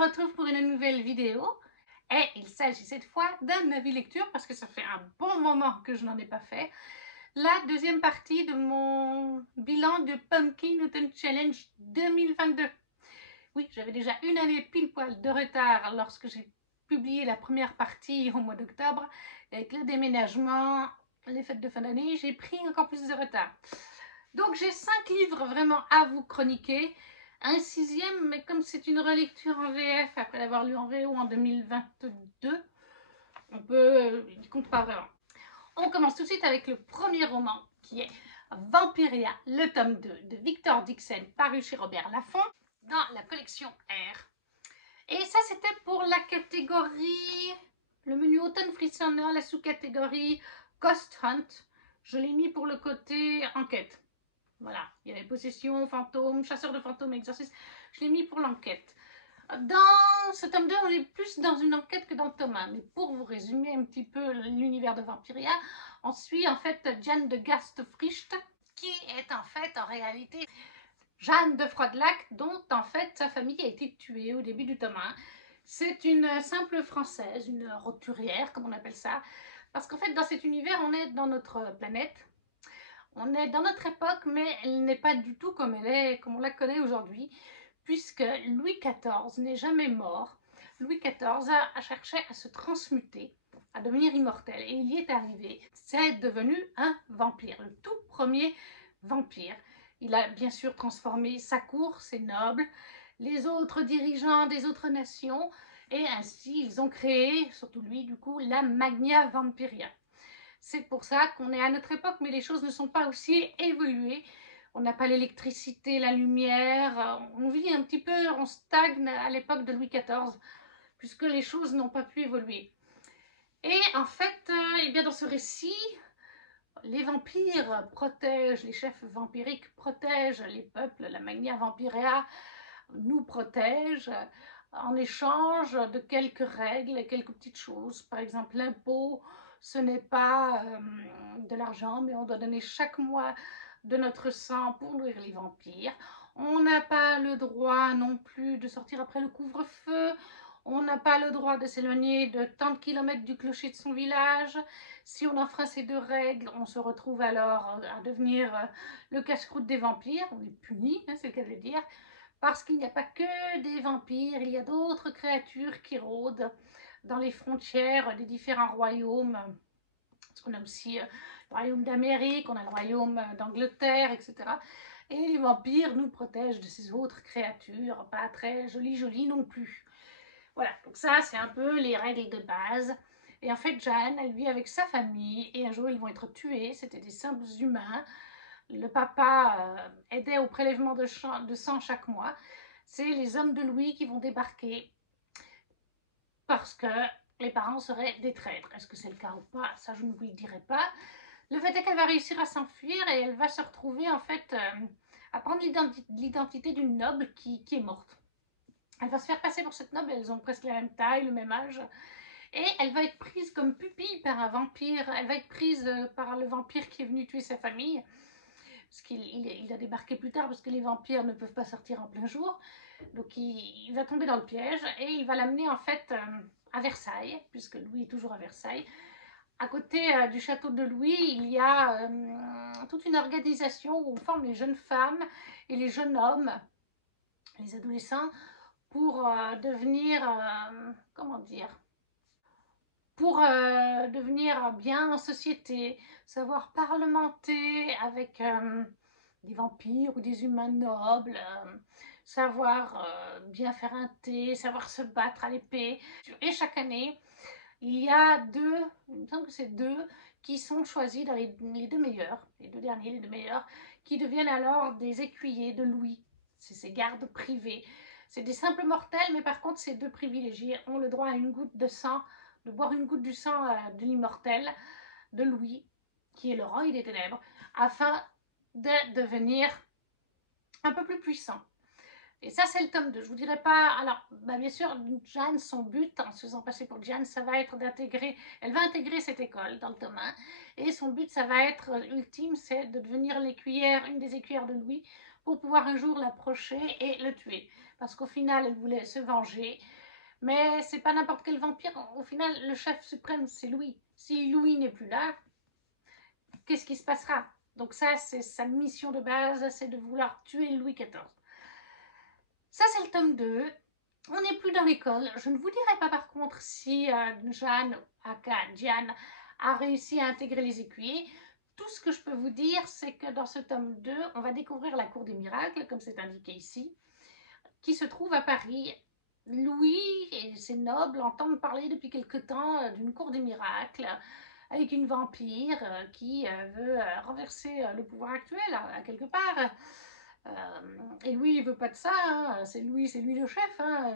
retrouve pour une nouvelle vidéo et il s'agit cette fois d'un avis lecture parce que ça fait un bon moment que je n'en ai pas fait. La deuxième partie de mon bilan de Pumpkin Autumn Challenge 2022. Oui, j'avais déjà une année pile poil de retard lorsque j'ai publié la première partie au mois d'octobre. Avec le déménagement, les fêtes de fin d'année, j'ai pris encore plus de retard. Donc j'ai 5 livres vraiment à vous chroniquer. Un sixième, mais comme c'est une relecture en VF après l'avoir lu en VO en 2022, il compte pas vraiment. On commence tout de suite avec le premier roman qui est Vampiria, le tome 2 de Victor Dixon, paru chez Robert Laffont dans la collection R. Et ça, c'était pour la catégorie, le menu automne frissonnant, la sous-catégorie Ghost Hunt. Je l'ai mis pour le côté enquête. Voilà, il y avait possession, fantôme, chasseur de fantômes, exorcisme. Je l'ai mis pour l'enquête. Dans ce tome 2, on est plus dans une enquête que dans le tome 1. Mais pour vous résumer un petit peu l'univers de Vampiria, on suit en fait Jeanne de Gastfricht, qui est en fait en réalité Jeanne de Froidlac, dont en fait sa famille a été tuée au début du tome 1. C'est une simple française, une roturière comme on appelle ça, parce qu'en fait dans cet univers on est dans notre planète. On est dans notre époque, mais elle n'est pas du tout comme comme on la connaît aujourd'hui, puisque Louis XIV n'est jamais mort. Louis XIV a cherché à se transmuter, à devenir immortel, et il y est arrivé. C'est devenu un vampire, le tout premier vampire. Il a bien sûr transformé sa cour, ses nobles, les autres dirigeants des autres nations, et ainsi ils ont créé, surtout lui du coup, la Magna Vampiria. C'est pour ça qu'on est à notre époque, mais les choses ne sont pas aussi évoluées. On n'a pas l'électricité, la lumière, on vit un petit peu, on stagne à l'époque de Louis XIV, puisque les choses n'ont pas pu évoluer. Et en fait, eh bien dans ce récit, les vampires protègent, les chefs vampiriques protègent les peuples, la Magna Vampiria nous protège en échange de quelques règles, quelques petites choses. Par exemple, l'impôt, ce n'est pas de l'argent, mais on doit donner chaque mois de notre sang pour nourrir les vampires. On n'a pas le droit non plus de sortir après le couvre-feu. On n'a pas le droit de s'éloigner de tant de kilomètres du clocher de son village. Si on enfreint ces deux règles, on se retrouve alors à devenir le casse-croûte des vampires. On est puni, hein, c'est le cas de le dire. Parce qu'il n'y a pas que des vampires, il y a d'autres créatures qui rôdent dans les frontières des différents royaumes. On a aussi le royaume d'Amérique, on a le royaume d'Angleterre, etc. Et les vampires nous protègent de ces autres créatures, pas très jolies non plus. Voilà, donc ça c'est un peu les règles de base. Et en fait, Jeanne, elle vit avec sa famille et un jour ils vont être tués, c'était des simples humains. Le papa aidait au prélèvement de sang chaque mois. C'est les hommes de Louis qui vont débarquer parce que les parents seraient des traîtres. Est-ce que c'est le cas ou pas? Ça, je ne vous le dirai pas. Le fait est qu'elle va réussir à s'enfuir et elle va se retrouver en fait à prendre l'identité d'une noble qui est morte. Elle va se faire passer pour cette noble, elles ont presque la même taille, le même âge. Et elle va être prise comme pupille par un vampire. Elle va être prise par le vampire qui est venu tuer sa famille. Parce qu'il a débarqué plus tard parce que les vampires ne peuvent pas sortir en plein jour. Donc il va tomber dans le piège et il va l'amener en fait à Versailles, puisque Louis est toujours à Versailles. À côté du château de Louis, il y a toute une organisation où on forme les jeunes femmes et les jeunes hommes, les adolescents, pour devenir, comment dire, pour devenir bien en société, savoir parlementer avec des vampires ou des humains nobles, savoir bien faire un thé, savoir se battre à l'épée. Et chaque année, il y a il me semble que c'est deux, qui sont choisis dans les deux meilleurs, les deux derniers, les deux meilleurs, qui deviennent alors des écuyers de Louis. C'est ces gardes privés. C'est des simples mortels, mais par contre, ces deux privilégiés ont le droit à une goutte de sang, de boire une goutte du sang de l'immortel, de Louis, qui est le roi des ténèbres, afin de devenir un peu plus puissant. Et ça, c'est le tome 2. Je vous dirai pas... Alors, bien sûr, Jeanne, son but, en se faisant passer pour Jeanne, ça va être d'intégrer... Elle va intégrer cette école dans le tome 1. Et son but, ça va être ultime, c'est de devenir l'écuyère, une des écuyères de Louis, pour pouvoir un jour l'approcher et le tuer. Parce qu'au final, elle voulait se venger. Mais c'est pas n'importe quel vampire. Au final, le chef suprême, c'est Louis. Si Louis n'est plus là, qu'est-ce qui se passera? Donc ça, c'est sa mission de base, c'est de vouloir tuer Louis XIV. Ça, c'est le tome 2. On n'est plus dans l'école. Je ne vous dirai pas par contre si Jeanne, aka Diane, a réussi à intégrer les écuyers. Tout ce que je peux vous dire, c'est que dans ce tome 2, on va découvrir la cour des miracles, comme c'est indiqué ici, qui se trouve à Paris. Louis et ses nobles entendent parler depuis quelque temps d'une cour des miracles avec une vampire qui veut renverser le pouvoir actuel à quelque part. Et Louis, il veut pas de ça, hein. C'est lui le chef, hein.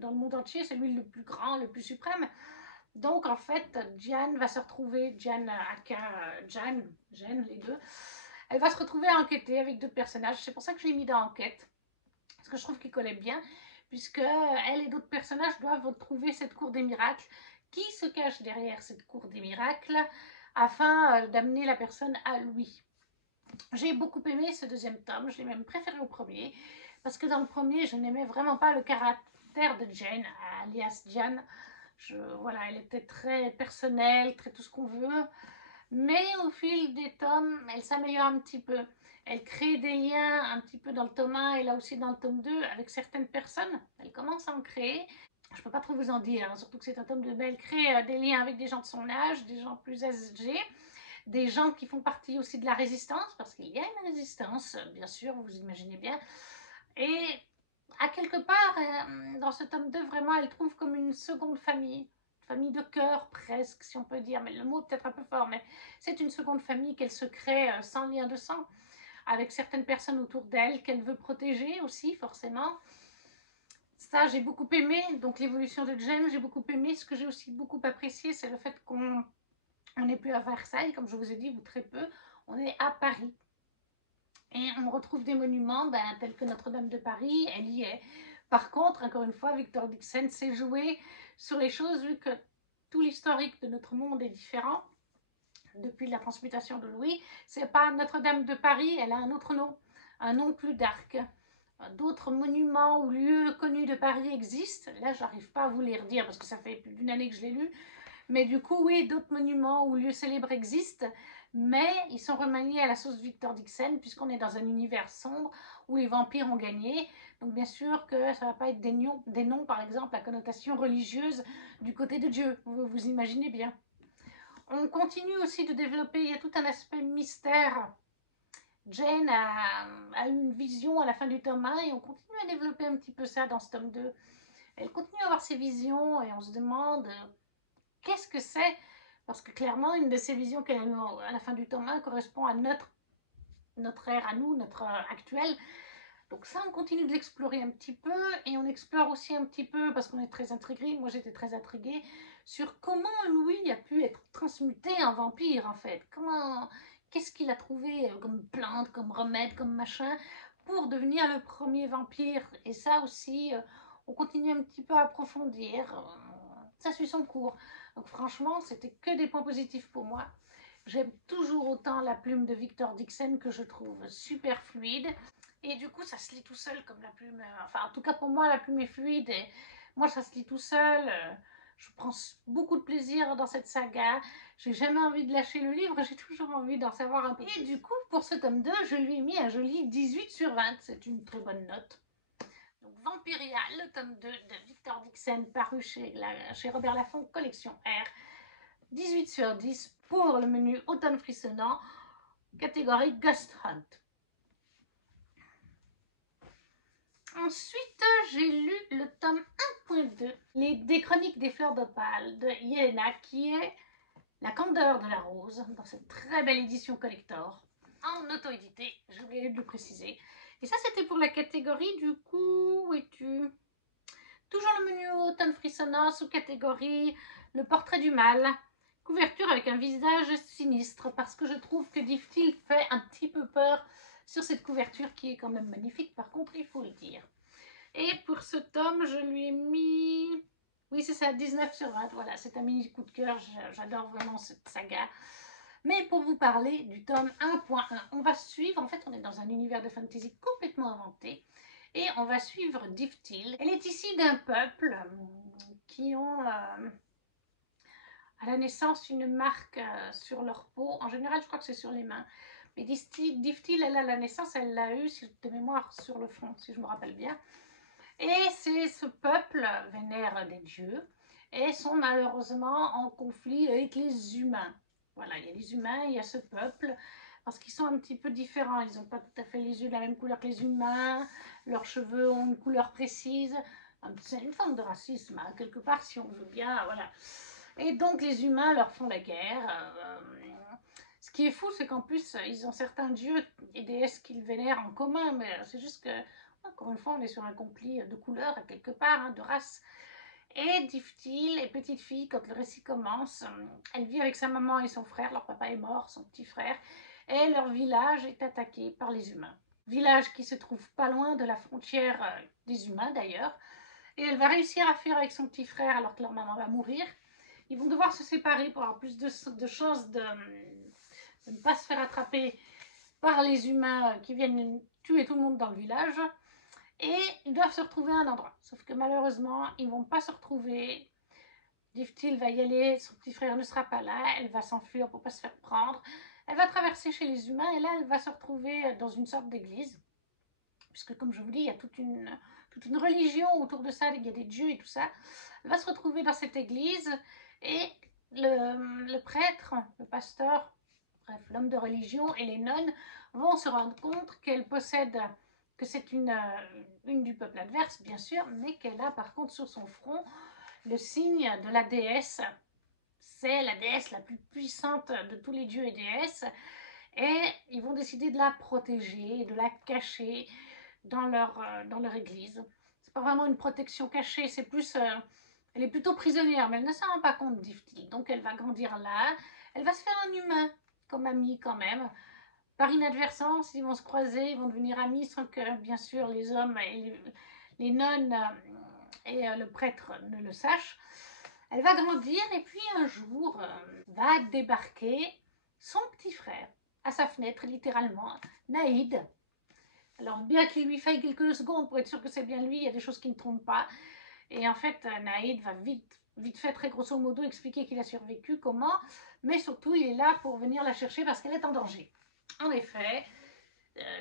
Dans le monde entier, c'est lui le plus grand, le plus suprême. Donc en fait, Diane va se retrouver, Diane, Jeanne, les deux, elle va se retrouver à enquêter avec d'autres personnages. C'est pour ça que je l'ai mis dans Enquête, parce que je trouve qu'il collait bien, puisque elle et d'autres personnages doivent trouver cette cour des miracles, qui se cache derrière cette cour des miracles, afin d'amener la personne à Louis. J'ai beaucoup aimé ce deuxième tome, je l'ai même préféré au premier, parce que dans le premier, je n'aimais vraiment pas le caractère de Jane, alias Diane. Voilà, elle était très personnelle, très tout ce qu'on veut, mais au fil des tomes, elle s'améliore un petit peu. Elle crée des liens un petit peu dans le tome 1 et là aussi dans le tome 2 avec certaines personnes. Elle commence à en créer. Je ne peux pas trop vous en dire, hein, surtout que c'est un tome 2, mais elle crée des liens avec des gens de son âge, des gens plus âgés, des gens qui font partie aussi de la résistance, parce qu'il y a une résistance, bien sûr, vous imaginez bien. Et à quelque part, dans ce tome 2, vraiment, elle trouve comme une seconde famille de cœur presque, si on peut dire, mais le mot peut-être un peu fort, mais c'est une seconde famille qu'elle se crée sans lien de sang, avec certaines personnes autour d'elle qu'elle veut protéger aussi, forcément. Ça, j'ai beaucoup aimé, donc l'évolution de Jane, j'ai beaucoup aimé. Ce que j'ai aussi beaucoup apprécié, c'est le fait qu'on n'est plus à Versailles, comme je vous ai dit, ou très peu, on est à Paris. Et on retrouve des monuments tels que Notre-Dame de Paris, elle y est. Par contre, encore une fois, Victor Dixon s'est joué sur les choses, vu que tout l'historique de notre monde est différent depuis la transmutation de Louis. C'est pas Notre-Dame de Paris, elle a un nom plus dark. D'autres monuments ou lieux connus de Paris existent. Là, j'arrive pas à vous les redire parce que ça fait plus d'une année que je l'ai lu. Mais du coup, oui, d'autres monuments ou lieux célèbres existent, mais ils sont remaniés à la sauce Victor Dixon, puisqu'on est dans un univers sombre où les vampires ont gagné. Donc bien sûr que ça ne va pas être des noms, par exemple, à connotation religieuse du côté de Dieu, vous imaginez bien. On continue aussi de développer, il y a tout un aspect mystère. Jane a eu une vision à la fin du tome 1 et on continue à développer un petit peu ça dans ce tome 2. Elle continue à avoir ses visions et on se demande qu'est-ce que c'est, parce que clairement, une de ces visions qu'elle a eues à la fin du tome 1 correspond à notre ère, à nous, notre ère actuelle. Donc ça, on continue de l'explorer un petit peu, et on explore aussi un petit peu, parce qu'on est très intrigués, moi j'étais très intriguée, sur comment Louis a pu être transmuté en vampire, en fait. Qu'est-ce qu'il a trouvé comme plante, comme remède, comme machin, pour devenir le premier vampire. Et ça aussi, on continue un petit peu à approfondir. Ça suit son cours. Donc franchement, c'était que des points positifs pour moi. J'aime toujours autant la plume de Victor Dixon, que je trouve super fluide. Et du coup, ça se lit tout seul comme la plume. Enfin, en tout cas, pour moi, la plume est fluide. Et moi, ça se lit tout seul. Je prends beaucoup de plaisir dans cette saga. J'ai jamais envie de lâcher le livre. J'ai toujours envie d'en savoir un peu plus. Et du coup, pour ce tome 2, je lui ai mis un joli 18 sur 20. C'est une très bonne note. Donc, Vampiria, le tome 2 de Victor Dixon, paru chez Robert Laffont, collection R. 18 sur 10 pour le menu automne frissonnant, catégorie Ghost Hunt. Ensuite, j'ai lu le tome 1.2, des Chroniques des Fleurs d'Opale de Yelena, qui est La candeur de la rose, dans cette très belle édition collector, en auto-édité, j'ai oublié de le préciser. Et ça, c'était pour la catégorie, du coup, où es-tu? Toujours le menu automne frissonnant, sous-catégorie Le portrait du mal. Couverture avec un visage sinistre, parce que je trouve que Diftil fait un petit peu peur sur cette couverture qui est quand même magnifique, par contre, il faut le dire. Et pour ce tome, je lui ai mis... Oui, c'est ça, 19 sur 20. Voilà, c'est un mini coup de cœur. J'adore vraiment cette saga. Mais pour vous parler du tome 1.1, on va suivre, en fait on est dans un univers de fantasy complètement inventé, et on va suivre Diftil. Elle est issue d'un peuple qui ont à la naissance une marque sur leur peau. En général, je crois que c'est sur les mains. Mais Diftil, elle, à la naissance, elle l'a eu de mémoire sur le front, si je me rappelle bien. Et c'est ce peuple vénère des dieux et sont malheureusement en conflit avec les humains. Voilà, il y a les humains, il y a ce peuple, parce qu'ils sont un petit peu différents. Ils n'ont pas tout à fait les yeux de la même couleur que les humains, leurs cheveux ont une couleur précise. C'est une forme de racisme, hein, quelque part, si on veut bien, voilà. Et donc les humains leur font la guerre. Ce qui est fou, c'est qu'en plus, ils ont certains dieux et déesses qu'ils vénèrent en commun, mais c'est juste que, encore une fois, on est sur un conflit de couleurs, quelque part, hein, de race. Et Diftil est petite fille, quand le récit commence, elle vit avec sa maman et son frère, leur papa est mort, son petit frère, et leur village est attaqué par les humains. Village qui se trouve pas loin de la frontière des humains d'ailleurs, et elle va réussir à fuir avec son petit frère alors que leur maman va mourir. Ils vont devoir se séparer pour avoir plus de chances de ne pas se faire attraper par les humains qui viennent tuer tout le monde dans le village. Et ils doivent se retrouver à un endroit. Sauf que malheureusement, ils ne vont pas se retrouver. Diftil va y aller, son petit frère ne sera pas là, elle va s'enfuir pour ne pas se faire prendre. Elle va traverser chez les humains et là, elle va se retrouver dans une sorte d'église. Puisque comme je vous dis, il y a toute une religion autour de ça, il y a des dieux et tout ça. Elle va se retrouver dans cette église et le prêtre, le pasteur, bref, l'homme de religion et les nonnes vont se rendre compte qu'elle possède, que c'est une du peuple adverse, bien sûr, mais qu'elle a par contre sur son front le signe de la déesse. C'est la déesse la plus puissante de tous les dieux et déesses. Et ils vont décider de la protéger, de la cacher dans leur église. C'est pas vraiment une protection cachée, c'est plus... elle est plutôt prisonnière, mais elle ne s'en rend pas compte, Diftil. Donc elle va grandir là. Elle va se faire un humain comme amie quand même. Par inadvertance, ils vont se croiser, ils vont devenir amis sans que, bien sûr, les hommes et les nonnes et le prêtre ne le sachent. Elle va grandir et puis un jour va débarquer son petit frère à sa fenêtre, littéralement, Naïd. Alors, bien qu'il lui faille quelques secondes pour être sûr que c'est bien lui, il y a des choses qui ne trompent pas. Et en fait, Naïd va vite fait, très grosso modo, expliquer qu'il a survécu, comment, mais surtout, il est là pour venir la chercher parce qu'elle est en danger. En effet,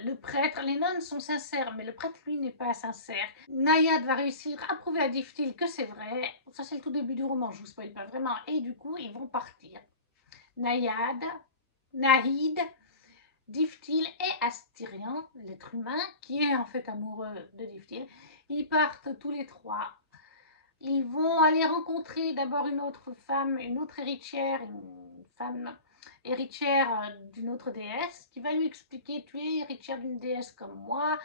le prêtre, les nonnes sont sincères, mais le prêtre, lui, n'est pas sincère. Nayad va réussir à prouver à Diftil que c'est vrai. Ça, c'est le tout début du roman, je vous spoil pas vraiment. Et du coup, ils vont partir. Nayad, Nahid, Diftil et Astérion, l'être humain, qui est en fait amoureux de Diftil, ils partent tous les trois. Ils vont aller rencontrer d'abord une autre femme, une autre héritière, une femme héritière d'une autre déesse, qui va lui expliquer: tu es héritière d'une déesse comme moi,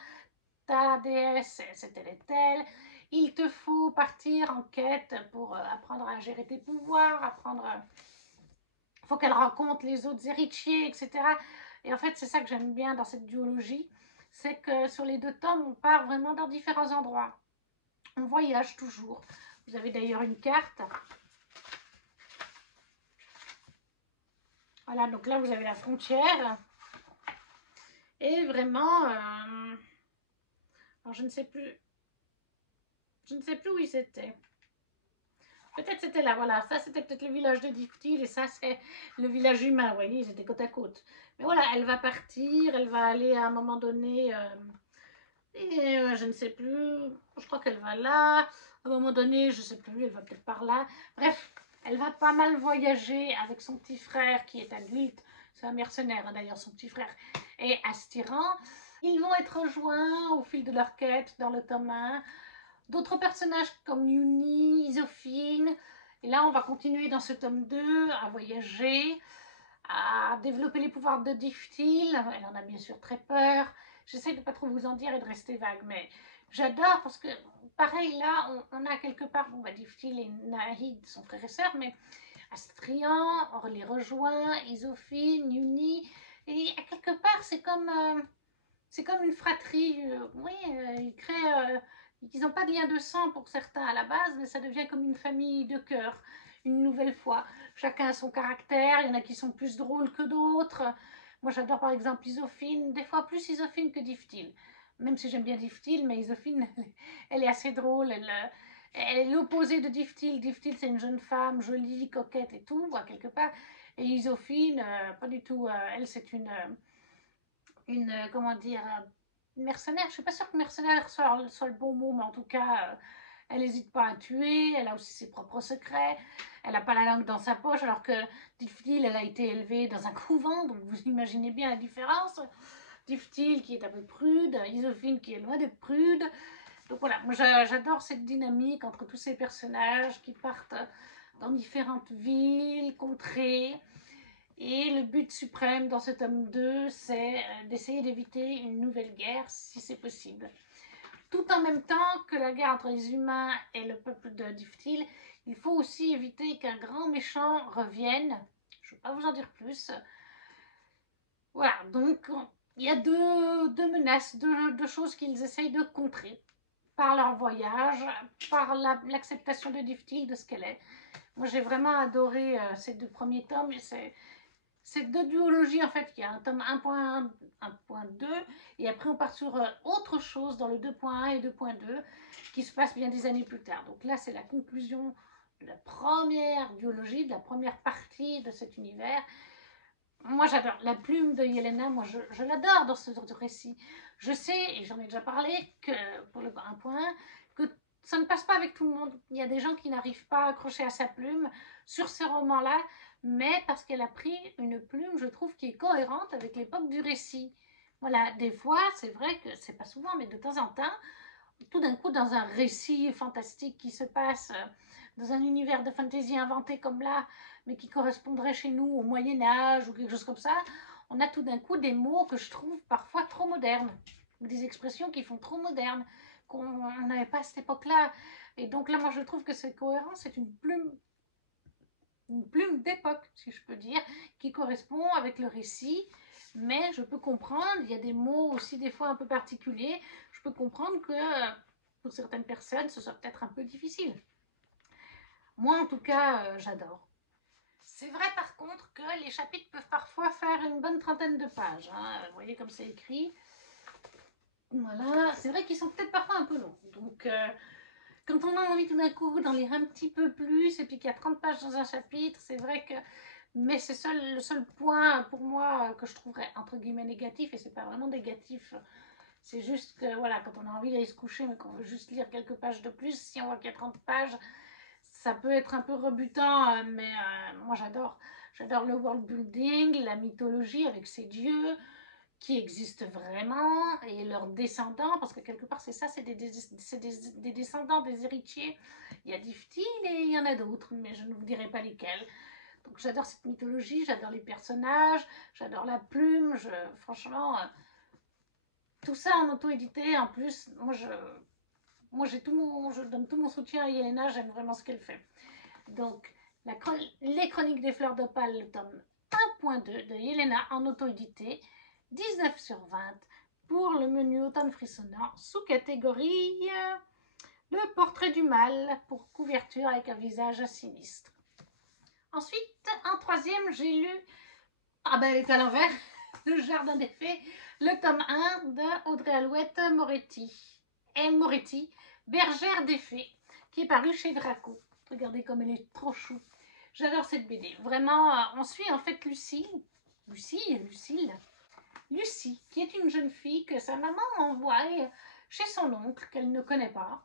ta déesse c'est telle et telle, il te faut partir en quête pour apprendre à gérer tes pouvoirs, il faut qu'elle rencontre les autres héritiers, etc. Et en fait, c'est ça que j'aime bien dans cette duologie, c'est que sur les deux tomes, on part vraiment dans différents endroits. On voyage toujours. Vous avez d'ailleurs une carte. Voilà, donc là, vous avez la frontière. Et vraiment, alors je ne sais plus où ils étaient. Peut-être c'était là, voilà, ça c'était peut-être le village de Diftil et ça c'est le village humain, vous voyez, ils étaient côte à côte. Mais voilà, elle va partir, elle va aller à un moment donné, je ne sais plus, je crois qu'elle va là, à un moment donné, je ne sais plus, elle va peut-être par là. Bref, elle va pas mal voyager avec son petit frère qui est adulte, c'est un mercenaire d'ailleurs, son petit frère est aspirant. Ils vont être rejoints au fil de leur quête dans le tome 1. D'autres personnages comme Yuni, Isophine. Et là, on va continuer dans ce tome 2 à voyager, à développer les pouvoirs de Diftil. Elle en a bien sûr très peur. J'essaie de ne pas trop vous en dire et de rester vague, mais j'adore parce que, pareil, là, on a quelque part, bon, bah, Diftil et Nahid, son frère et sœur, mais Astrian, on les rejoint, Isophine, Yuni. Et à quelque part, c'est comme une fratrie. Oui, ils créent... ils n'ont pas de lien de sang pour certains à la base, mais ça devient comme une famille de cœur, une nouvelle fois. Chacun a son caractère, il y en a qui sont plus drôles que d'autres. Moi j'adore par exemple Isophine, des fois plus Isophine que Diphtil. Même si j'aime bien Diphtil, mais Isophine, elle est assez drôle, elle est l'opposé de Diphtil. Diphtil c'est une jeune femme jolie, coquette et tout, quelque part. Et Isophine, pas du tout, elle c'est une comment dire, mercenaire. Je ne suis pas sûre que mercenaire soit le bon mot, mais en tout cas, elle n'hésite pas à tuer, elle a aussi ses propres secrets, elle n'a pas la langue dans sa poche, alors que Diphtil, elle a été élevée dans un couvent, donc vous imaginez bien la différence. Diphtil qui est un peu prude, Isophine qui est loin d'être prude. Donc voilà, moi j'adore cette dynamique entre tous ces personnages qui partent dans différentes villes, contrées. Et le but suprême dans ce tome 2, c'est d'essayer d'éviter une nouvelle guerre si c'est possible. Tout en même temps que la guerre entre les humains et le peuple de Diphtil, il faut aussi éviter qu'un grand méchant revienne. Je ne vais pas vous en dire plus. Voilà, donc il y a deux menaces, deux choses qu'ils essayent de contrer par leur voyage, par l'acceptation de Diphtil, de ce qu'elle est. Moi j'ai vraiment adoré ces deux premiers tomes, et c'est deux duologies en fait. Il y a un tome 1.1, 1.2 et après on part sur autre chose dans le 2.1 et 2.2 qui se passe bien des années plus tard. Donc là c'est la conclusion de la première duologie, de la première partie de cet univers. Moi j'adore la plume de Yelena, moi je l'adore dans ce récit. Je sais, et j'en ai déjà parlé, que pour le 1.1, que ça ne passe pas avec tout le monde. Il y a des gens qui n'arrivent pas à accrocher à sa plume sur ces romans-là, mais parce qu'elle a pris une plume, je trouve, qui est cohérente avec l'époque du récit. Voilà, des fois, c'est vrai que c'est pas souvent, mais de temps en temps, tout d'un coup, dans un récit fantastique qui se passe dans un univers de fantasy inventé comme là, mais qui correspondrait chez nous au Moyen-Âge ou quelque chose comme ça, on a tout d'un coup des mots que je trouve parfois trop modernes, des expressions qui font trop modernes, qu'on n'avait pas à cette époque-là. Et donc là, moi, je trouve que c'est cohérent, c'est une plume d'époque, si je peux dire, qui correspond avec le récit, mais je peux comprendre, il y a des mots aussi des fois un peu particuliers, je peux comprendre que pour certaines personnes, ce soit peut-être un peu difficile. Moi, en tout cas, j'adore. C'est vrai par contre que les chapitres peuvent parfois faire une bonne trentaine de pages. Hein. Vous voyez comme c'est écrit. Voilà, c'est vrai qu'ils sont peut-être parfois un peu longs. Donc, quand on a envie tout d'un coup d'en lire un petit peu plus, et puis qu'il y a 30 pages dans un chapitre, c'est vrai que... Mais c'est le seul point pour moi que je trouverais entre guillemets négatif, et c'est pas vraiment négatif, c'est juste que voilà, quand on a envie d'aller se coucher mais qu'on veut juste lire quelques pages de plus, si on voit qu'il y a 30 pages, ça peut être un peu rebutant, mais moi j'adore le world building, la mythologie avec ces dieux qui existent vraiment et leurs descendants, parce que quelque part c'est ça, c'est des descendants des héritiers. Il y a Diphtil et il y en a d'autres, mais je ne vous dirai pas lesquels. Donc j'adore cette mythologie, j'adore les personnages, j'adore la plume, franchement, tout ça en auto-édité, en plus, je donne tout mon soutien à Yelena, j'aime vraiment ce qu'elle fait. Donc, les Chroniques des Fleurs d'Opale, le tome 1.2 de Yelena en auto-édité, 19 sur 20 pour le menu automne frissonnant, sous-catégorie le portrait du mal pour couverture avec un visage sinistre. Ensuite, en troisième, j'ai lu, ah ben elle est à l'envers, Le Jardin des Fées, le tome 1 de Audrey Alouette Moretti, Bergère des Fées, qui est paru chez Draco. Regardez comme elle est trop chou. J'adore cette BD. Vraiment, on suit en fait Lucie, qui est une jeune fille que sa maman envoie chez son oncle, qu'elle ne connaît pas,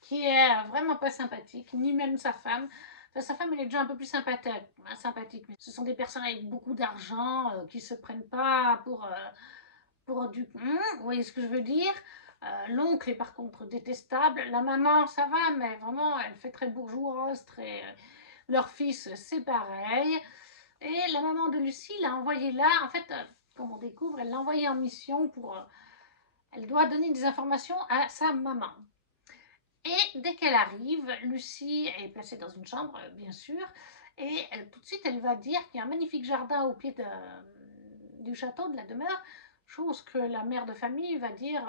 qui est vraiment pas sympathique, ni même sa femme. Enfin, sa femme, elle est déjà un peu plus sympathique. Mais ce sont des personnes avec beaucoup d'argent qui se prennent pas pour du... vous voyez ce que je veux dire? L'oncle est par contre détestable. La maman, ça va, mais vraiment, elle fait très bourgeoise, très... leur fils, c'est pareil. Et la maman de Lucie l'a envoyée là, en fait, comme on découvre, elle l'a envoyée en mission pour... elle doit donner des informations à sa maman. Et dès qu'elle arrive, Lucie est placée dans une chambre, bien sûr, et tout de suite, elle va dire qu'il y a un magnifique jardin au pied du château, de la demeure, chose que la mère de famille va dire,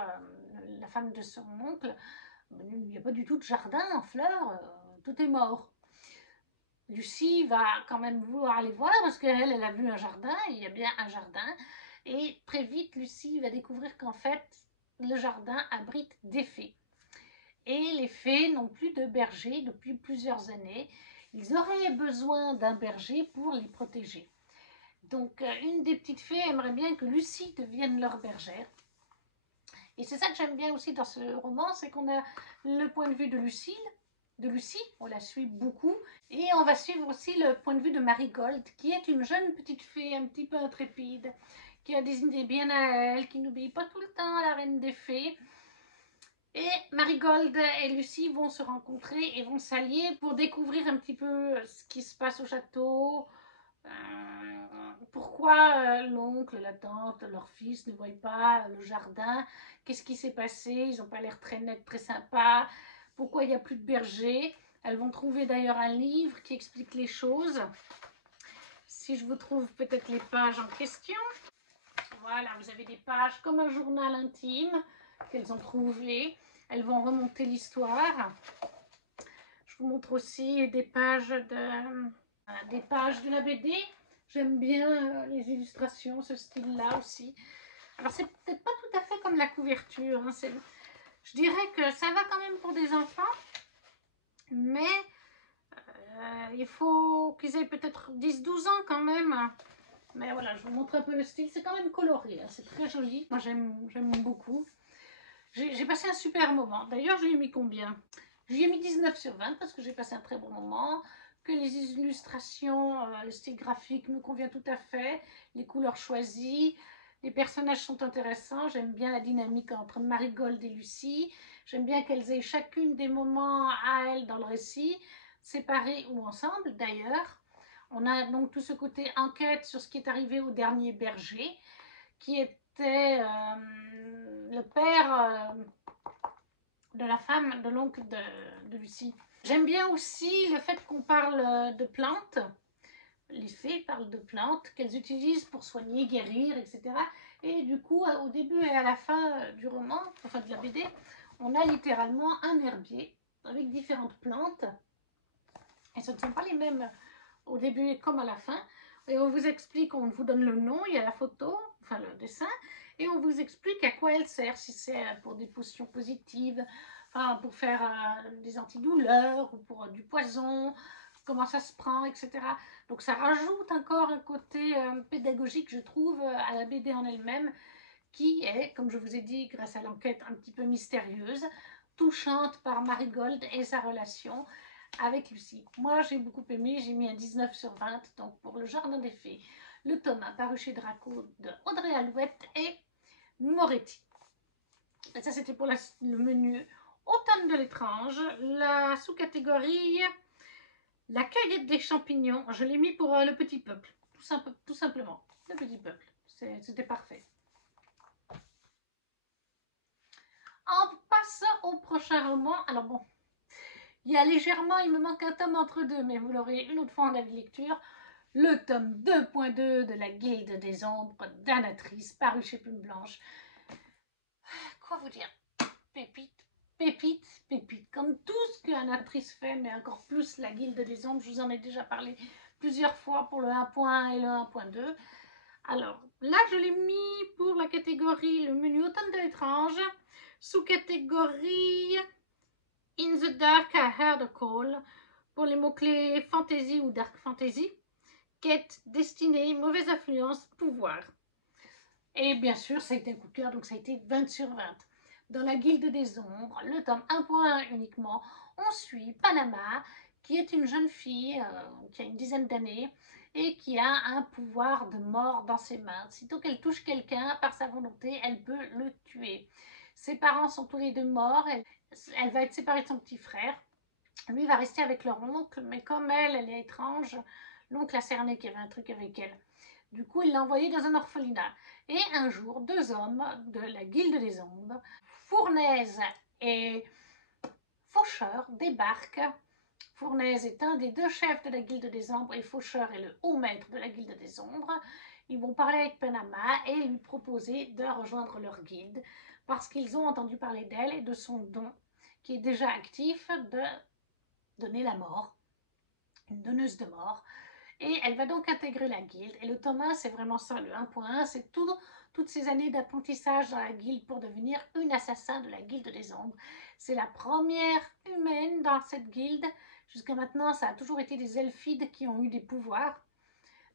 la femme de son oncle, il n'y a pas du tout de jardin en fleurs, tout est mort. Lucie va quand même vouloir aller voir parce qu'elle, elle a vu un jardin, il y a bien un jardin. Et très vite, Lucie va découvrir qu'en fait, le jardin abrite des fées. Et les fées n'ont plus de berger depuis plusieurs années. Ils auraient besoin d'un berger pour les protéger. Donc, une des petites fées aimerait bien que Lucie devienne leur bergère. Et c'est ça que j'aime bien aussi dans ce roman, c'est qu'on a le point de vue de Lucie, on la suit beaucoup, et on va suivre aussi le point de vue de Marigold, qui est une jeune petite fée un petit peu intrépide, qui a des idées bien à elle, qui n'obéit pas tout le temps à la reine des fées. Et Marigold et Lucie vont se rencontrer et vont s'allier pour découvrir un petit peu ce qui se passe au château, pourquoi l'oncle, la tante, leur fils ne voient pas le jardin, qu'est-ce qui s'est passé, ils n'ont pas l'air très nets, très sympas, pourquoi il n'y a plus de berger. Elles vont trouver d'ailleurs un livre qui explique les choses. Si je vous trouve peut-être les pages en question. Voilà, vous avez des pages comme un journal intime qu'elles ont trouvé. Elles vont remonter l'histoire. Je vous montre aussi des pages de la BD. J'aime bien les illustrations, ce style-là aussi. Alors, c'est peut-être pas tout à fait comme la couverture. Hein. Je dirais que ça va quand même pour des enfants, mais il faut qu'ils aient peut-être 10-12 ans quand même. Mais voilà, je vous montre un peu le style. C'est quand même coloré, hein. C'est très joli. Moi, j'aime beaucoup. J'ai passé un super moment. D'ailleurs, je lui ai mis combien? Je lui ai mis 19 sur 20 parce que j'ai passé un très bon moment, que les illustrations, le style graphique me convient tout à fait, les couleurs choisies, les personnages sont intéressants, j'aime bien la dynamique entre Marigold et Lucie, j'aime bien qu'elles aient chacune des moments à elles dans le récit, séparés ou ensemble d'ailleurs. On a donc tout ce côté enquête sur ce qui est arrivé au dernier berger, qui était le père de la femme de l'oncle de Lucie. J'aime bien aussi le fait qu'on parle de plantes. Les fées parlent de plantes qu'elles utilisent pour soigner, guérir, etc. Et du coup, au début et à la fin du roman, enfin de la BD, on a littéralement un herbier avec différentes plantes. Et ce ne sont pas les mêmes au début comme à la fin. Et on vous explique, on vous donne le nom, il y a la photo, enfin le dessin, et on vous explique à quoi elle sert, si c'est pour des potions positives, enfin pour faire des antidouleurs, ou pour du poison, comment ça se prend, etc. Donc ça rajoute encore un côté pédagogique, je trouve, à la BD en elle-même, qui est, comme je vous ai dit, grâce à l'enquête un petit peu mystérieuse, touchante par Marigold et sa relation avec Lucie. Moi, j'ai beaucoup aimé, j'ai mis un 19 sur 20, donc pour Le Jardin des Fées, le tome paru chez Draco de Audrey Alouette et Moretti. Et ça, c'était pour le menu Automne de l'étrange. La sous-catégorie La cueillette des champignons, je l'ai mis pour le petit peuple, tout simplement, le petit peuple, c'était parfait. En passant au prochain roman, alors bon, il y a légèrement, il me manque un tome entre deux, mais vous l'aurez une autre fois en avis de lecture, le tome 2.2 de la Guilde des Ombres d'Anatrice, paru chez Plume Blanche. Quoi vous dire? Pépite, pépite, pépite. Comme tout ce que Anatrice fait, mais encore plus la Guilde des Ombres, je vous en ai déjà parlé plusieurs fois pour le 1.1 et le 1.2. Alors, là, je l'ai mis pour la catégorie le menu Automne de l'étrange, sous-catégorie In the Dark I Heard a Call, pour les mots-clés fantasy ou dark fantasy, quête, destinée, mauvaise influence, pouvoir. Et bien sûr, ça a été un coup de cœur, donc ça a été 20 sur 20. Dans la Guilde des Ombres, le tome 1.1 uniquement, on suit Panama, qui est une jeune fille qui a une dizaine d'années et qui a un pouvoir de mort dans ses mains. Sitôt qu'elle touche quelqu'un, par sa volonté, elle peut le tuer. Ses parents sont tous les deux morts, elle va être séparée de son petit frère. Lui va rester avec leur oncle, mais comme elle est étrange, l'oncle a cerné qu'il y avait un truc avec elle. Du coup, il l'a envoyée dans un orphelinat. Et un jour, deux hommes de la Guilde des Ombres, Fournaise et Faucheur, débarquent. Fournaise est un des deux chefs de la Guilde des Ombres et Faucheur est le haut maître de la Guilde des Ombres. Ils vont parler avec Panama et lui proposer de rejoindre leur guilde parce qu'ils ont entendu parler d'elle et de son don qui est déjà actif de donner la mort. une donneuse de mort. Et elle va donc intégrer la guilde. Et le tome 1, c'est vraiment ça, le 1.1, c'est toutes ces années d'apprentissage dans la guilde pour devenir une assassin de la guilde des ombres. C'est la première humaine dans cette guilde. Jusqu'à maintenant, ça a toujours été des elfides qui ont eu des pouvoirs.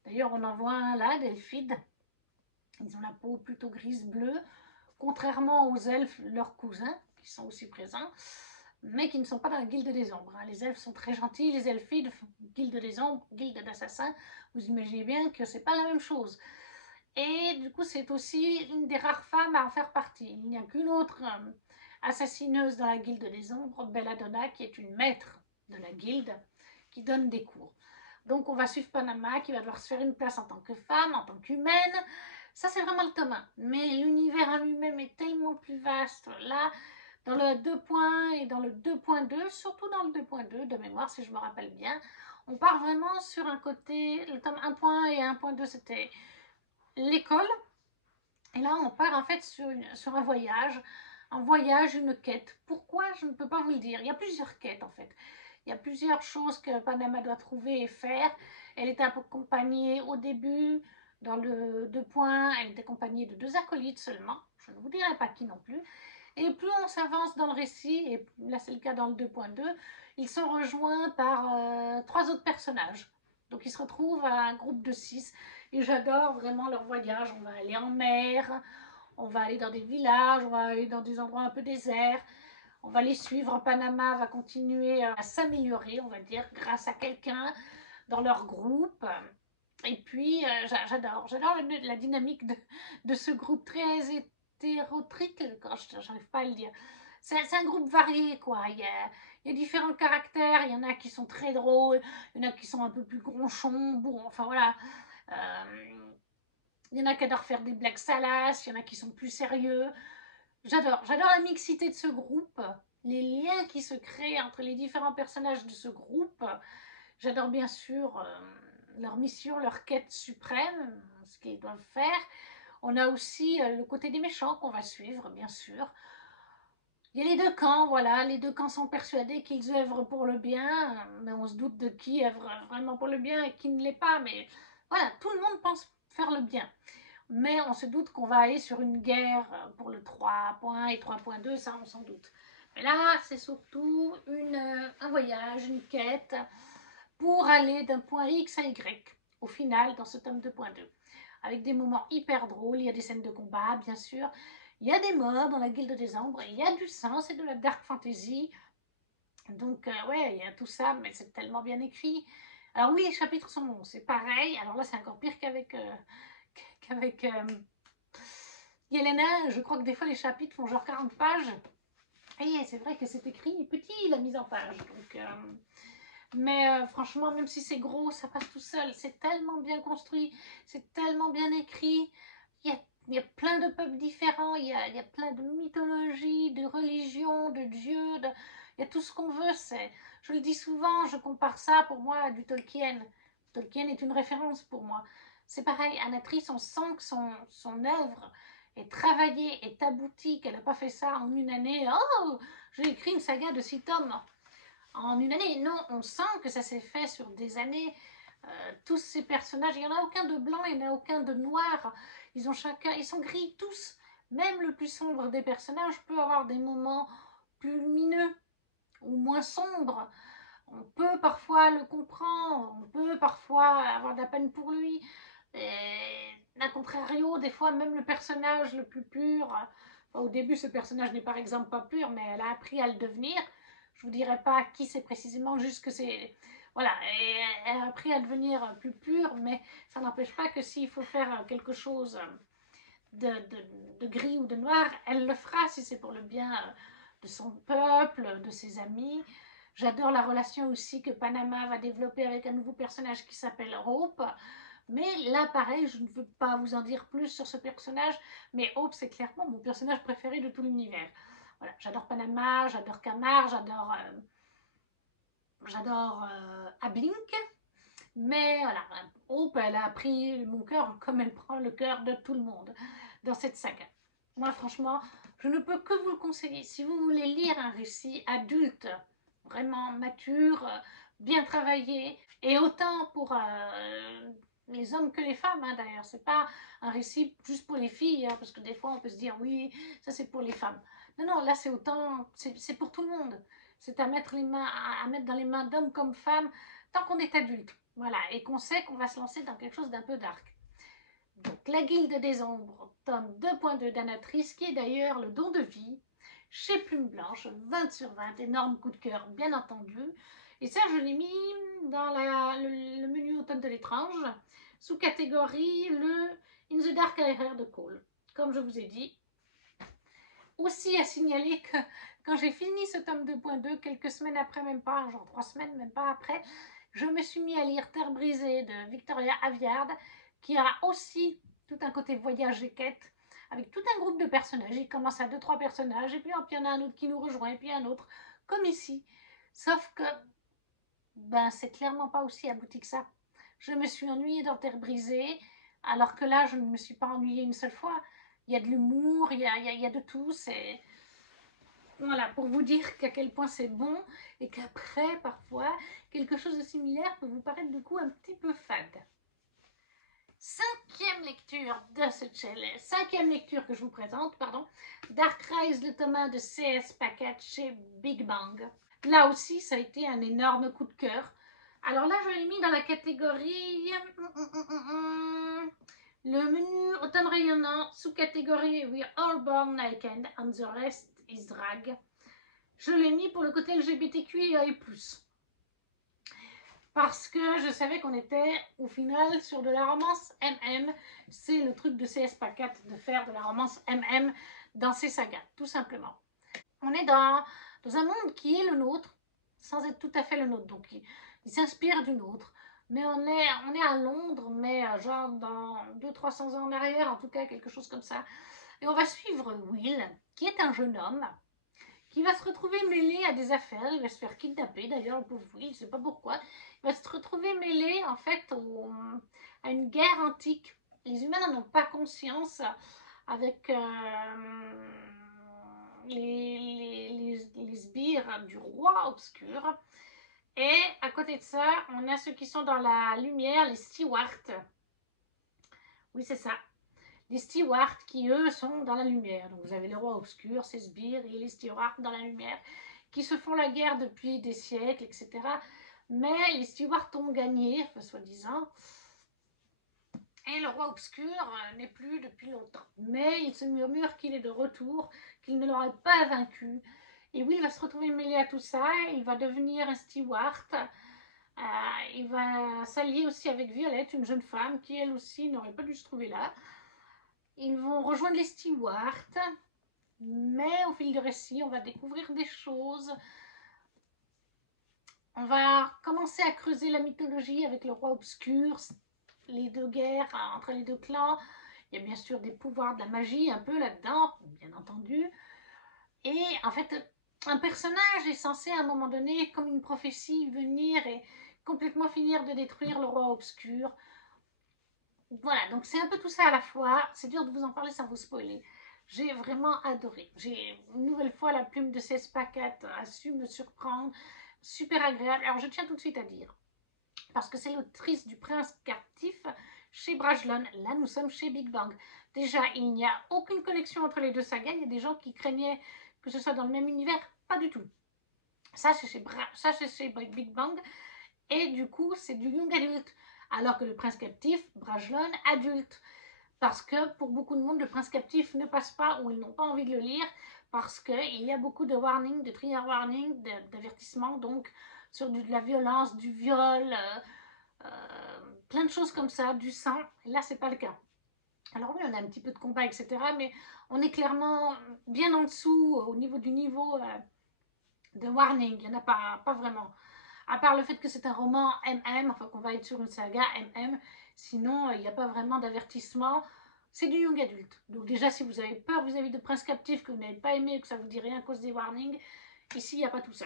D'ailleurs, on en voit un là, d'elfides. Ils ont la peau plutôt grise-bleue, contrairement aux elfes, leurs cousins, qui sont aussi présents, mais qui ne sont pas dans la guilde des ombres. Les elfes sont très gentils, les elfides, guilde des ombres, guilde d'assassins, vous imaginez bien que c'est pas la même chose. Et du coup, c'est aussi une des rares femmes à en faire partie. Il n'y a qu'une autre assassineuse dans la guilde des ombres, Belladonna, qui est une maître de la guilde, qui donne des cours. Donc on va suivre Panama, qui va devoir se faire une place en tant que femme, en tant qu'humaine. Ça, c'est vraiment le tome 1. Mais l'univers en lui-même est tellement plus vaste. Là, dans le 2.1 et dans le 2.2, surtout dans le 2.2, de mémoire, si je me rappelle bien, on part vraiment sur un côté, le tome 1.1 et 1.2, c'était l'école. Et là, on part en fait sur un voyage, une quête. Pourquoi? Je ne peux pas vous le dire. Il y a plusieurs quêtes en fait. Il y a plusieurs choses que Panama doit trouver et faire. Elle est accompagnée au début, dans le 2 points, elle est accompagnée de 2 acolytes seulement. Je ne vous dirai pas qui non plus. Et plus on s'avance dans le récit, et là c'est le cas dans le 2.2, ils sont rejoints par 3 autres personnages. Donc ils se retrouvent à un groupe de 6. Et j'adore vraiment leur voyage. On va aller en mer, on va aller dans des villages, on va aller dans des endroits un peu déserts. On va les suivre. Panama va continuer à s'améliorer, on va dire, grâce à quelqu'un dans leur groupe. Et puis, j'adore la dynamique de ce groupe très hétérotrique, quand j'arrive pas à le dire. C'est un groupe varié, quoi. Il y a différents caractères, il y en a qui sont très drôles, il y en a qui sont un peu plus gronchons, bon, enfin voilà. Il y en a qui adorent faire des blagues salaces, il y en a qui sont plus sérieux. J'adore la mixité de ce groupe, les liens qui se créent entre les différents personnages de ce groupe. J'adore bien sûr leur mission, leur quête suprême, ce qu'ils doivent faire. On a aussi le côté des méchants qu'on va suivre, bien sûr. Il y a les deux camps, voilà, les deux camps sont persuadés qu'ils œuvrent pour le bien, mais on se doute de qui œuvre vraiment pour le bien et qui ne l'est pas, mais voilà, tout le monde pense faire le bien. Mais on se doute qu'on va aller sur une guerre pour le 3.1 et 3.2, ça on s'en doute. Mais là, c'est surtout un voyage, une quête pour aller d'un point X à Y, au final, dans ce tome 2.2. Avec des moments hyper drôles, il y a des scènes de combat, bien sûr. Il y a des morts dans la Guilde des Ombres, il y a du sang, c'est de la dark fantasy. Donc, ouais, il y a tout ça, mais c'est tellement bien écrit. Alors oui, les chapitres sont longs, c'est pareil. Alors là, c'est encore pire qu'avec Yelena. Je crois que des fois, les chapitres font genre 40 pages. Et c'est vrai que c'est écrit petit, la mise en page. Donc, mais franchement, même si c'est gros, ça passe tout seul. C'est tellement bien construit, c'est tellement bien écrit. Il y a plein de peuples différents, il y a plein de mythologies, de religions, de dieux, il y a tout ce qu'on veut. Je le dis souvent, je compare ça pour moi à du Tolkien. Tolkien est une référence pour moi. C'est pareil, Anatrice, on sent que son œuvre est travaillée, est aboutie, qu'elle n'a pas fait ça en une année. Oh, j'ai écrit une saga de 6 tomes en une année. Non, on sent que ça s'est fait sur des années. Tous ces personnages, il n'y en a aucun de blanc, il n'y en a aucun de noir. Ils sont gris tous. Même le plus sombre des personnages peut avoir des moments plus lumineux ou moins sombres. On peut parfois le comprendre, on peut parfois avoir de la peine pour lui. Et à contrario, des fois, même le personnage le plus pur, enfin, au début, ce personnage n'est par exemple pas pur, mais elle a appris à le devenir. Je vous dirai pas qui c'est précisément, juste que c'est... Voilà, et elle a appris à devenir plus pure, mais ça n'empêche pas que s'il faut faire quelque chose de gris ou de noir, elle le fera si c'est pour le bien de son peuple, de ses amis. J'adore la relation aussi que Panama va développer avec un nouveau personnage qui s'appelle Hope. Mais là, pareil, je ne veux pas vous en dire plus sur ce personnage, mais Hope, c'est clairement mon personnage préféré de tout l'univers. Voilà, j'adore Panama, j'adore Kamar, j'adore Ablink. Mais voilà, Hope, elle a pris mon cœur comme elle prend le cœur de tout le monde dans cette saga. Moi, franchement, je ne peux que vous le conseiller. Si vous voulez lire un récit adulte, vraiment mature, bien travaillé, et autant pour les hommes que les femmes, hein, d'ailleurs. C'est pas un récit juste pour les filles, hein, parce que des fois on peut se dire oui, ça c'est pour les femmes. Non, non, là c'est autant, c'est pour tout le monde. C'est à mettre à mettre dans les mains d'hommes comme femmes, tant qu'on est adulte. Voilà, et qu'on sait qu'on va se lancer dans quelque chose d'un peu dark. Donc, La Guilde des Ombres, tome 2.2 d'Anatrice, qui est d'ailleurs le don de vie, chez Plume Blanche, 20 sur 20, énorme coup de cœur, bien entendu. Et ça, je l'ai mis dans le menu Automne de l'étrange, sous catégorie le In the Dark Air de Cole. Comme je vous ai dit, aussi à signaler que quand j'ai fini ce tome 2.2, quelques semaines après, même pas, genre 3 semaines, même pas après, je me suis mis à lire Terre brisée de Victoria Aveyard, qui a aussi tout un côté voyage et quête, avec tout un groupe de personnages. Il commence à 2-3 personnages, et puis hop, il y en a un autre qui nous rejoint, et puis un autre, comme ici. Sauf que, ben, c'est clairement pas aussi abouti que ça. Je me suis ennuyée dans Terre brisée, alors que là, je ne me suis pas ennuyée une seule fois. Il y a de l'humour, il y a de tout, c'est... Voilà, pour vous dire qu'à quel point c'est bon, et qu'après, parfois, quelque chose de similaire peut vous paraître du coup un petit peu fade. Cinquième lecture que je vous présente, pardon, Dark Rise, le tome 1 de CS Packet chez Big Bang. Là aussi, ça a été un énorme coup de cœur. Alors là, je l'ai mis dans la catégorie le menu automne rayonnant, sous-catégorie We All Born Naked and the Rest is Drag. Je l'ai mis pour le côté LGBTQIA+. Parce que je savais qu'on était au final sur de la romance MM. C'est le truc de CS Packet de faire de la romance MM dans ses sagas, tout simplement. On est dans un monde qui est le nôtre, sans être tout à fait le nôtre. Donc il s'inspire du nôtre. Mais on est à Londres, mais genre dans 200-300 ans en arrière, en tout cas quelque chose comme ça. Et on va suivre Will, qui est un jeune homme, qui va se retrouver mêlé à des affaires. Il va se faire kidnapper, d'ailleurs, le pauvre Will, je ne sais pas pourquoi. Il va se retrouver mêlé, en fait, à une guerre antique. Les humains n'en ont pas conscience avec les sbires du roi obscur. Et à côté de ça, on a ceux qui sont dans la lumière, les stewards. Oui, c'est ça. Les stewards qui, eux, sont dans la lumière. Donc vous avez les rois obscurs, ces sbires, et les stewards dans la lumière, qui se font la guerre depuis des siècles, etc. Mais les stewards ont gagné, enfin, soi-disant. Et le roi obscur n'est plus depuis longtemps. Mais il se murmure qu'il est de retour, qu'il ne l'aurait pas vaincu. Et oui, il va se retrouver mêlé à tout ça, il va devenir un steward. Il va s'allier aussi avec Violette, une jeune femme qui elle aussi n'aurait pas dû se trouver là. Ils vont rejoindre les stewards, mais au fil du récit, on va découvrir des choses. On va commencer à creuser la mythologie avec le roi obscur, les deux guerres entre les deux clans. Il y a bien sûr des pouvoirs de la magie un peu là-dedans, bien entendu. Et en fait, un personnage est censé à un moment donné, comme une prophétie, venir et complètement finir de détruire le roi obscur. Voilà, donc c'est un peu tout ça à la fois. C'est dur de vous en parler sans vous spoiler. J'ai vraiment adoré. J'ai une nouvelle fois la plume de 16 paquettes a su me surprendre. Super agréable. Alors je tiens tout de suite à dire, parce que c'est l'autrice du Prince captif chez Brajlon. Là, nous sommes chez Big Bang. Déjà, il n'y a aucune connexion entre les deux sagas. Il y a des gens qui craignaient que ce soit dans le même univers. Pas du tout. Ça, c'est chez Big Bang. Et du coup, c'est du young adult. Alors que le Prince captif, Brajlon, adulte. Parce que pour beaucoup de monde, le Prince captif ne passe pas ou ils n'ont pas envie de le lire parce qu'il y a beaucoup de warnings, de trigger warnings, d'avertissements, donc sur de la violence, du viol, plein de choses comme ça, du sang. Et là, c'est pas le cas. Alors oui, on a un petit peu de combat, etc. Mais on est clairement bien en dessous au niveau du niveau de warning. Il n'y en a pas vraiment. À part le fait que c'est un roman MM, enfin qu'on va être sur une saga MM, sinon il n'y a pas vraiment d'avertissement. C'est du young adulte. Donc déjà, si vous avez peur vis-à-vis de Prince Captif, que vous n'avez pas aimé, que ça vous dit rien à cause des warnings, ici, il n'y a pas tout ça.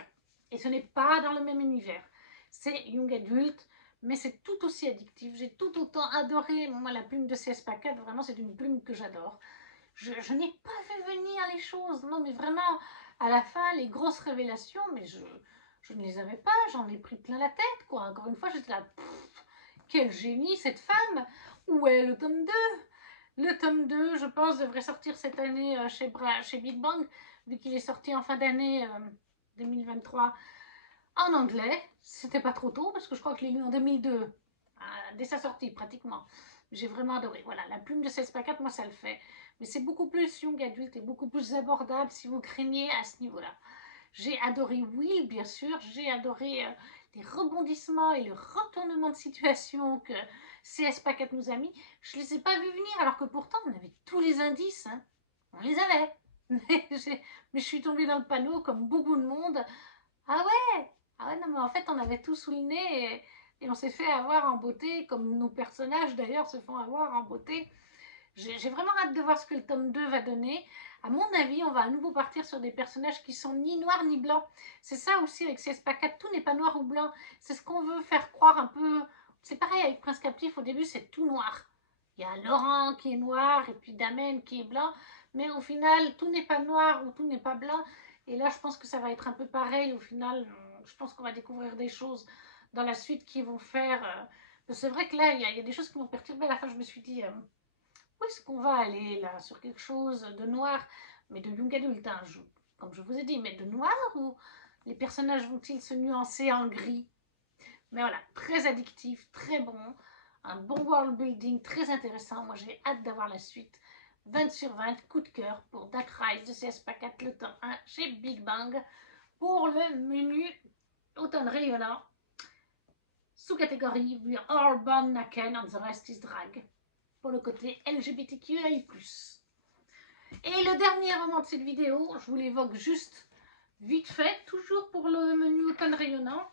Et ce n'est pas dans le même univers. C'est young adulte, mais c'est tout aussi addictif. J'ai tout autant adoré, moi, la plume de CS Packet, vraiment, c'est une plume que j'adore. Je n'ai pas vu venir les choses, non, mais vraiment, à la fin, les grosses révélations, mais Je ne les avais pas, j'en ai pris plein la tête, quoi. Encore une fois, j'étais là, quel génie cette femme. Où est le tome 2? Le tome 2, je pense, devrait sortir cette année chez Big Bang, vu qu'il est sorti en fin d'année 2023 en anglais. C'était pas trop tôt, parce que je crois que je l'ai lu en 2002, dès sa sortie pratiquement. J'ai vraiment adoré. Voilà, la plume de 16x4, moi ça le fait. Mais c'est beaucoup plus young adulte et beaucoup plus abordable si vous craignez à ce niveau-là. J'ai adoré Will, bien sûr. J'ai adoré les rebondissements et le retournement de situation que CS4 nous a mis. Je ne les ai pas vus venir, alors que pourtant on avait tous les indices. Hein. On les avait. Mais je suis tombée dans le panneau comme beaucoup de monde. Ah ouais, ah ouais, non, mais en fait, on avait tout sous le nez et on s'est fait avoir en beauté, comme nos personnages d'ailleurs se font avoir en beauté. J'ai vraiment hâte de voir ce que le tome 2 va donner. À mon avis, on va à nouveau partir sur des personnages qui sont ni noirs ni blancs. C'est ça aussi avec CS4, tout n'est pas noir ou blanc. C'est ce qu'on veut faire croire un peu. C'est pareil avec Prince Captif, au début c'est tout noir. Il y a Laurent qui est noir et puis Damen qui est blanc. Mais au final, tout n'est pas noir ou tout n'est pas blanc. Et là, je pense que ça va être un peu pareil. Au final, je pense qu'on va découvrir des choses dans la suite qui vont faire... C'est vrai que là, il y a des choses qui m'ont perturbé. À la fin, je me suis dit... où est-ce qu'on va aller là? Sur quelque chose de noir, mais de young adulte, hein, comme je vous ai dit, mais de noir, ou les personnages vont-ils se nuancer en gris? Mais voilà, très addictif, très bon, un bon world building, très intéressant. Moi j'ai hâte d'avoir la suite. 20 sur 20, coup de cœur pour Dark Rise de CS4, le tome 1 chez Big Bang. Pour le menu automne rayonnant, sous-catégorie We are all born naked and the rest is drag. Pour le côté LGBTQI+. Et le dernier moment de cette vidéo, je vous l'évoque juste vite fait, toujours pour le menu automne rayonnant,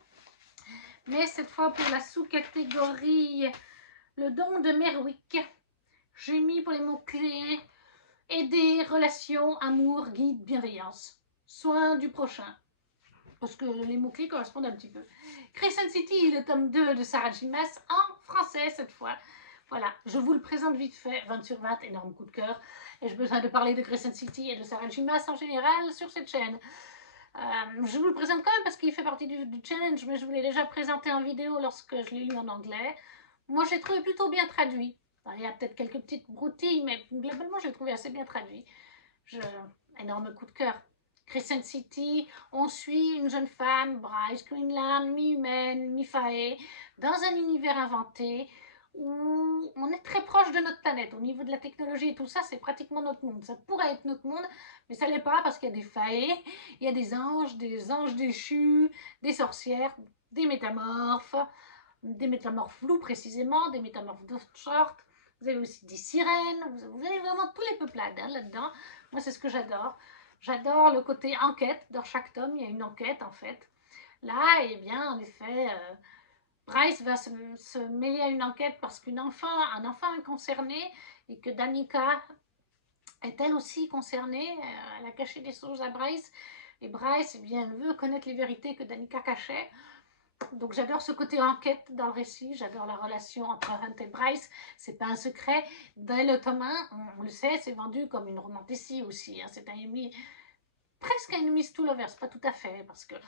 mais cette fois pour la sous-catégorie le don de Merwick. J'ai mis pour les mots-clés aider, relations, amour, guide, bienveillance, soin du prochain, parce que les mots-clés correspondent un petit peu. Crescent City, le tome 2 de Sarah J. Maas, en français cette fois. Voilà, je vous le présente vite fait, 20 sur 20, énorme coup de cœur. Et j'ai besoin de parler de Crescent City et de Sarah J. Maas en général sur cette chaîne. Je vous le présente quand même parce qu'il fait partie du challenge, mais je vous l'ai déjà présenté en vidéo lorsque je l'ai lu en anglais. Moi, j'ai trouvé plutôt bien traduit. Enfin, il y a peut-être quelques petites broutilles, mais globalement, j'ai trouvé assez bien traduit. Énorme coup de cœur. Crescent City, on suit une jeune femme, Bryce Greenland, mi-humaine, mi-faée, dans un univers inventé où on est très proche de notre planète. Au niveau de la technologie et tout ça, c'est pratiquement notre monde. Ça pourrait être notre monde, mais ça l'est pas parce qu'il y a des faées, il y a des anges déchus, des sorcières, des métamorphes loups précisément, des métamorphes de sorte. Vous avez aussi des sirènes, vous avez vraiment tous les peuplades hein, là-dedans. Moi, c'est ce que j'adore. J'adore le côté enquête. Dans chaque tome, il y a une enquête en fait. Là, eh bien, en effet, Bryce va se mêler à une enquête parce un enfant est concerné et que Danica est elle aussi concernée. Elle a caché des choses à Bryce et Bryce eh bien, veut connaître les vérités que Danica cachait. Donc j'adore ce côté enquête dans le récit, j'adore la relation entre Hunt et Bryce, c'est pas un secret. Dès le tome 1, on le sait, c'est vendu comme une romanticie aussi. Hein. C'est un ennemi, presque un enemies to lovers, pas tout à fait, parce qu'ils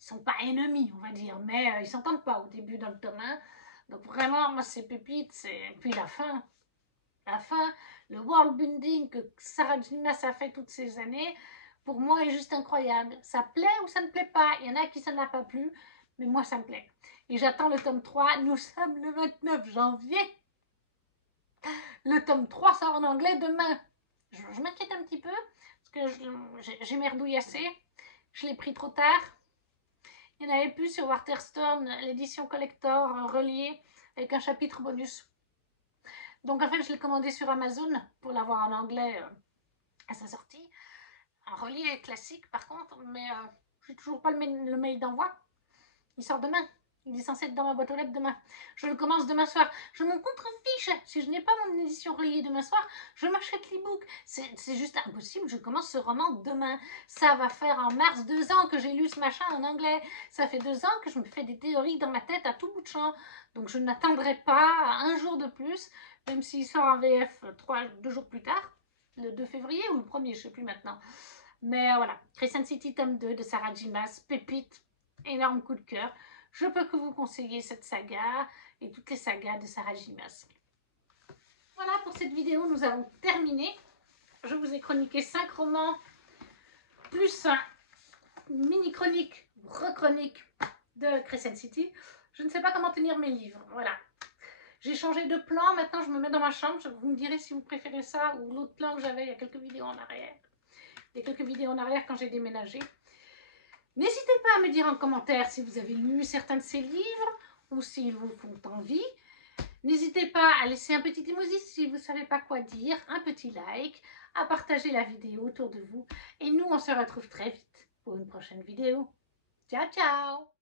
sont pas ennemis, on va dire, mais ils s'entendent pas au début dans le tome 1. Donc vraiment, moi c'est pépite, puis la fin, le world building que Sarah J. Maas a fait toutes ces années, pour moi est juste incroyable. Ça plaît ou ça ne plaît pas, il y en a qui ça n'a pas plu, mais moi ça me plaît. Et j'attends le tome 3, nous sommes le 29 janvier. Le tome 3 sort en anglais demain. Je m'inquiète un petit peu, parce que j'ai merdouillé assez. Je l'ai pris trop tard. Il n'y en avait plus sur Waterstone, l'édition collector reliée avec un chapitre bonus. Donc en fait, je l'ai commandé sur Amazon pour l'avoir en anglais à sa sortie. Un relié classique par contre, mais je n'ai toujours pas le mail d'envoi. Il sort demain. Il est censé être dans ma boîte aux lettres demain. Je le commence demain soir. Je m'en contrefiche. Si je n'ai pas mon édition reliée demain soir, je m'achète l'e-book. C'est juste impossible. Je commence ce roman demain. Ça va faire en mars 2 ans que j'ai lu ce machin en anglais. Ça fait 2 ans que je me fais des théories dans ma tête à tout bout de champ. Donc je n'attendrai pas un jour de plus, même s'il sort en VF 2 jours plus tard, le 2 février ou le 1er, je ne sais plus maintenant. Mais voilà, Crescent City tome 2 de Sarah J. Maas, pépite. énorme coup de cœur. Je peux que vous conseiller cette saga et toutes les sagas de Sarah J. Maas. Voilà, pour cette vidéo, nous avons terminé. Je vous ai chroniqué 5 romans, plus une mini-chronique, rechronique de Crescent City. Je ne sais pas comment tenir mes livres, voilà. J'ai changé de plan, maintenant je me mets dans ma chambre. Vous me direz si vous préférez ça ou l'autre plan que j'avais il y a quelques vidéos en arrière. Il y a quelques vidéos en arrière quand j'ai déménagé. N'hésitez pas à me dire en commentaire si vous avez lu certains de ces livres ou s'ils vous font envie. N'hésitez pas à laisser un petit emoji si vous ne savez pas quoi dire, un petit like, à partager la vidéo autour de vous. Et nous, on se retrouve très vite pour une prochaine vidéo. Ciao, ciao!